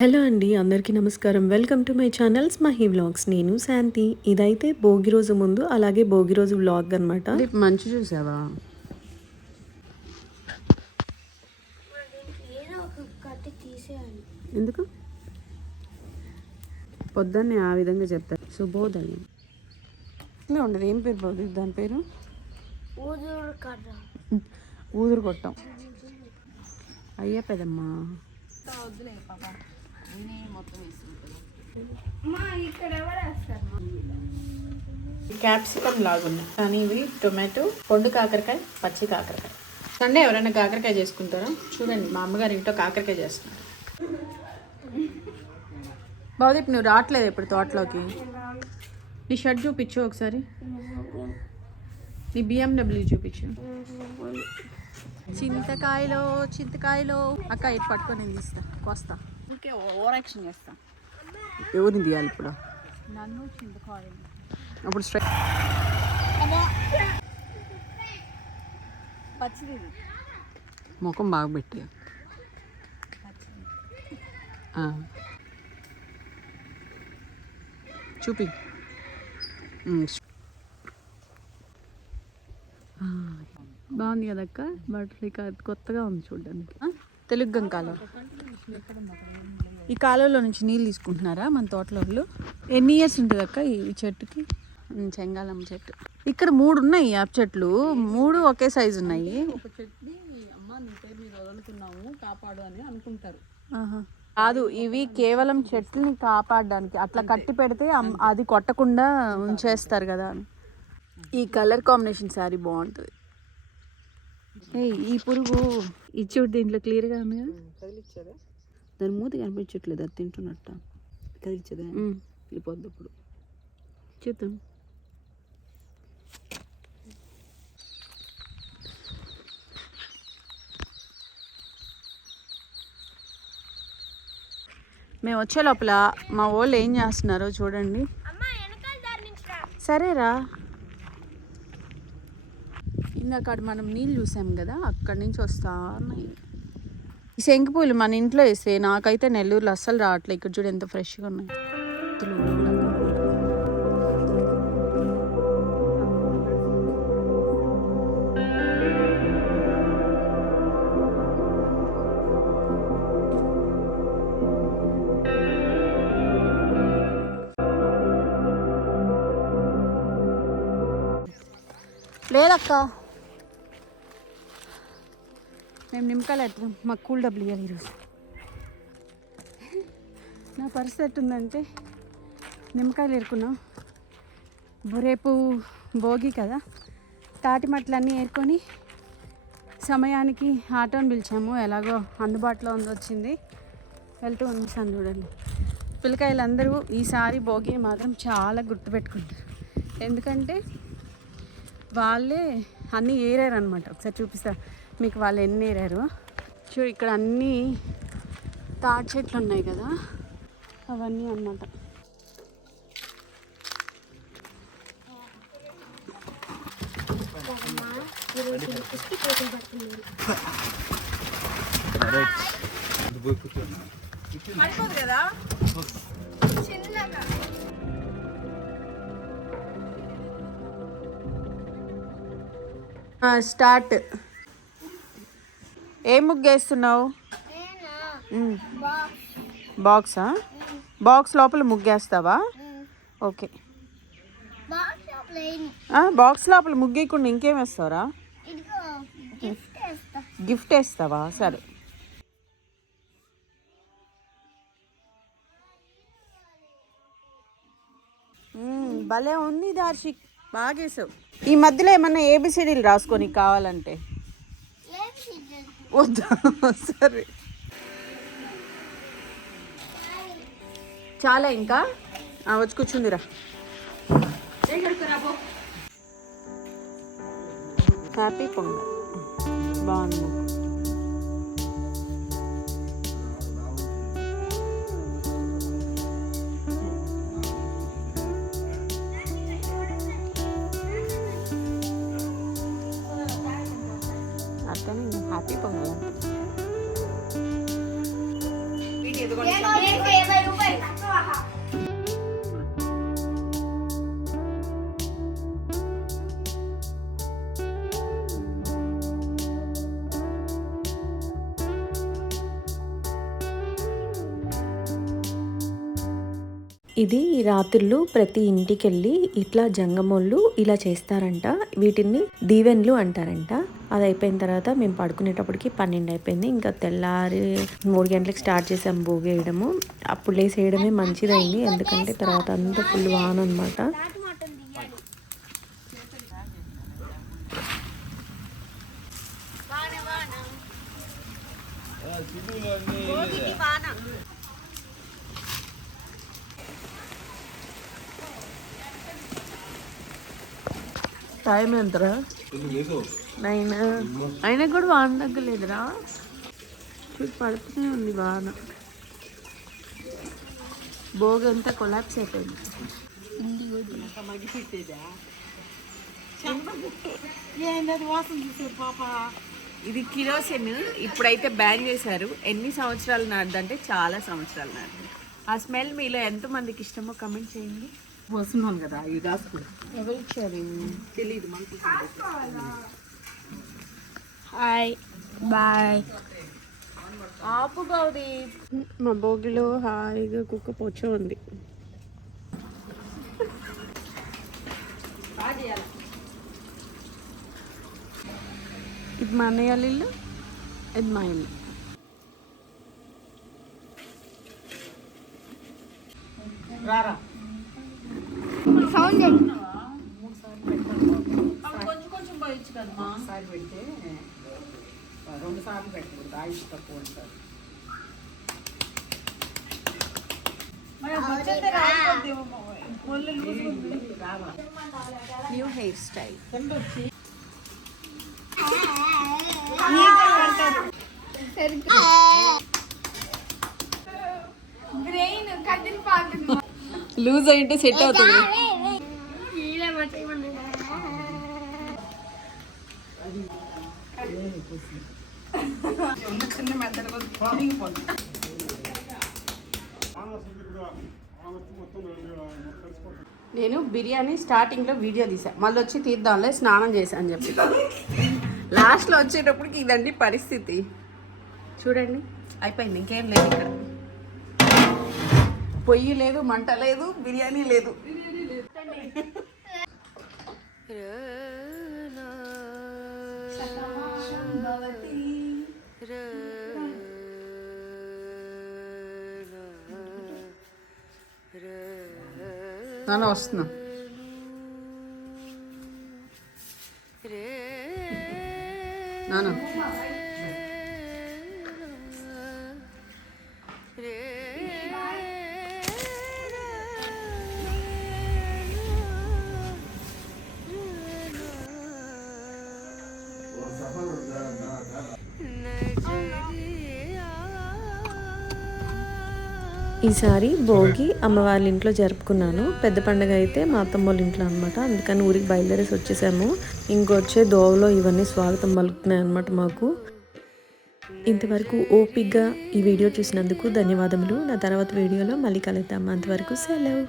Hello అండి అందరికీ నమస్కారం. Welcome to my channels Mahi vlogs. నేను శాంతి. ఇదైతే భోగి రోజు ముందు అలాగే భోగి రోజు వ్లాగ్ అనమాట మంచి చూసావా? తీసేయాలి ఎందుకు? పొద్దున్నే ఆ విధంగా చెప్తారు శుభోదయం ఇట్లా ఉండదు ఏం పేరు బాబు దాని పేరు? ఊదురు కొట్టం. అయ్యా పెదమ్మా క్యాప్సికమ్ లాగున్నాయి కానీ ఇవి టొమాటో పొండు కాకరకాయ పచ్చి కాకరకాయ. సండే ఎవరైనా కాకరకాయ చేసుకుంటారా? చూడండి మా అమ్మగారు ఇంట్లో కాకరకాయ చేస్తున్నారు. బావుదీప్ నువ్వు రావట్లేదు ఇప్పుడు తోటలోకి. నీ షర్ట్ చూపించు ఒకసారి. నీ బిఎండబ్ల్యూ చూపించు. చింతకాయలో చింతకాయలో. అక్క ఇటు పట్టుకొని తీస్తా. కోస్తా. ఓకే ఓవర్ యాక్షన్ చేస్తా. ఎవరిని తీయాలి ఇప్పుడు? నన్ను చింతకాయలు అప్పుడు స్ట్రైక్ పచ్చిది. ముఖం బాగా పెట్టి. చూపి. బాగుంది కదక్క? బట్ ఇక కొత్తగా ఉంది చూడడానికి. తెలుగు గంగ కాలువ ఈ కాలువలో నుంచి నీళ్ళు తీసుకుంటున్నారా మన తోటలో వాళ్ళు? ఎన్ని ఇయర్స్ ఉంటుంది అక్క ఈ చెట్టుకి? చెంగాలమ్మ చెట్టు. ఇక్కడ మూడు ఉన్నాయి యాప్ చెట్లు. మూడు ఒకే సైజు ఉన్నాయి. ఒక చెట్టుని అమ్మ నీ పేరు మీద వదులుతున్నాము కాపాడు అని అనుకుంటారు. కాదు ఇవి కేవలం చెట్లని కాపాడడానికి అట్లా కట్టి పెడితే అమ్- అది కొట్టకుండా ఉంచేస్తారు కదా అని. ఈ కలర్ కాంబినేషన్ శారీ బాగుంటుంది. ఏయ్ ఈ పురుగు చూడు దీంట్లో క్లియర్గా ఉంది కదా? దాని మూతి కనిపించట్లేదు అది తింటున్నట్ట. కదిలిచ్చదా. వెళ్ళిపోద్ది అప్పుడు. చూద్దాం. మేము వచ్చే లోపల మా వాళ్ళు ఏం చేస్తున్నారో చూడండి. అమ్మ వెనకాల దారి నుంచి రా సరేరా. ఇందాక మనం నీళ్ళు చూసాం కదా అక్కడి నుంచి వస్తా ఉన్నాయి ఈ శంకు పూలు మన ఇంట్లో వేస్తే నాకైతే నెల్లూరులో అస్సలు రావట్లేదు ఇక్కడ చూడు ఎంత ఫ్రెష్గా ఉన్నాయి. లేదక్క. మేము నిమ్మకాయలు ఎత్తాం మాకు కూల్ డబ్బులు ఇవ్వాలి ఈరోజు. నా పరిస్థితి ఎట్టుందంటే నిమ్మకాయలు ఏరుకున్నాం. రేపు భోగి కదా. తాటిమట్లన్నీ ఏరుకొని సమయానికి ఆటోని పిలిచాము. ఎలాగో అందుబాటులో ఉంది వచ్చింది. వెళ్తూ ఉంచాను చూడండి. పిల్లకాయలు అందరూ ఈసారి భోగి మాత్రం చాలా గుర్తుపెట్టుకుంటారు ఎందుకంటే వాళ్ళే అన్నీ ఏరారు అనమాట ఒకసారి చూపిస్తారు మీకు వాళ్ళు ఎన్ని ఏరారు చూడు ఇక్కడ అన్నీ తాటి చెట్లు ఉన్నాయి కదా అవన్నీ అన్నమాట. చిన్నగా స్టార్ట్. ఏ ముగ్గేస్తున్నావు బాక్స్. బాక్సా? లోపల ముగ్గేస్తావా ఓకే. బాక్స్ లోపల ముగ్గేయకుండా ఇంకేం వేస్తావరా? ఇదిగో గిఫ్ట్ వేస్తా. గిఫ్ట్ వేస్తావా? సరే. భలే ఉంది దార్షిక్ బాగేసావు. ఈ మధ్యలో ఏమన్నా ఏబిసిడీలు రాసుకొని కావాలంటే? వద్దా? సరే. చాలా ఇంకా? ఆ, వచ్చి కూర్చుందిరా. హ్యాపీ పొంగల్. బాగుంది ತಗೊಂಡು ఇది రాత్రులు ప్రతి ఇంటికి వెళ్ళి ఇట్లా జంగమోళ్ళు ఇలా చేస్తారంట. వీటిని దీవెన్లు అంటారంట. అది అయిపోయిన తర్వాత మేము పడుకునేటప్పటికి పన్నెండు అయిపోయింది. ఇంకా తెల్లారి మూడు గంటలకు స్టార్ట్ చేసాం భోగి వేయడము అప్పుడు లేసి వేయడమే మంచిదైంది. ఎందుకంటే తర్వాత అంతా ఫుల్ వాన అనమాట టైం ఎంతరా? నైన్? అయినా కూడా వాన తగ్గలేదురా. పడుతూనే ఉంది వాన. భోగి అంతా కొలాప్స్ అయిపోయింది. ఇది కిరోసిన్. ఇప్పుడైతే బ్యాన్ చేశారు. ఎన్ని సంవత్సరాలు నాటిదంటే చాలా సంవత్సరాలు నాటింది. ఆ స్మెల్ మీలో ఎంతమందికి ఇష్టమో కమెంట్ చేయండి. వస్తున్నాను కదా ఈ దాసుకుడు ఎవరు ఇచ్చారు తెలియదు మనకు హాయ్ బాయ్. ఆపు గౌరీ. మా భోగిలో హాయిగా కుక్క పొచ్చ ఉంది. ఇది మా అన్నయ్య ఇల్లు ఇది మా ఇల్లు. రారా. సౌండ్ కొంచెం కొంచెం పోయొచ్చు కదమ్మా ఒకసారి పెడితే రెండు సార్లు పెట్టకూడదు. ఆయుష్ తక్కువ ఉంటుంది న్యూ హెయిర్ స్టైల్ బ్రెయిన్ కదిలి పాకుతుంది లూజ్ అయింటే సెట్ అవుతుంది. చిన్న మెత్తగా తిరిగిపోతుంది నేను బిర్యానీ స్టార్టింగ్లో వీడియో తీసా. మళ్ళీ వచ్చి తీద్దాంలే స్నానం చేశా అని చెప్పి. లాస్ట్లో వచ్చేటప్పటికి ఇదండి పరిస్థితి. చూడండి. అయిపోయింది ఇంకేం లేదు ఇక్కడ. పొయ్యి లేదు మంట లేదు బిర్యానీ లేదు. నాన్న వస్తున్నా. నాన్న ఈసారి భోగి అమ్మవారి ఇంట్లో జరుపుకున్నాను. పెద్ద పండుగ అయితే మా అత్తమ్మ వాళ్ళ ఇంట్లో అనమాట అందుకని ఊరికి బయలుదేరేసి వచ్చేసాము. ఇంకొచ్చే దోవలో ఇవన్నీ స్వాగతం పలుకుతున్నాయి అనమాట మాకు. ఇంతవరకు ఓపిక్గా ఈ వీడియో చూసినందుకు ధన్యవాదములు. నా తర్వాత వీడియోలో మళ్ళీ కలుద్దాం. అంతవరకు సెలవు.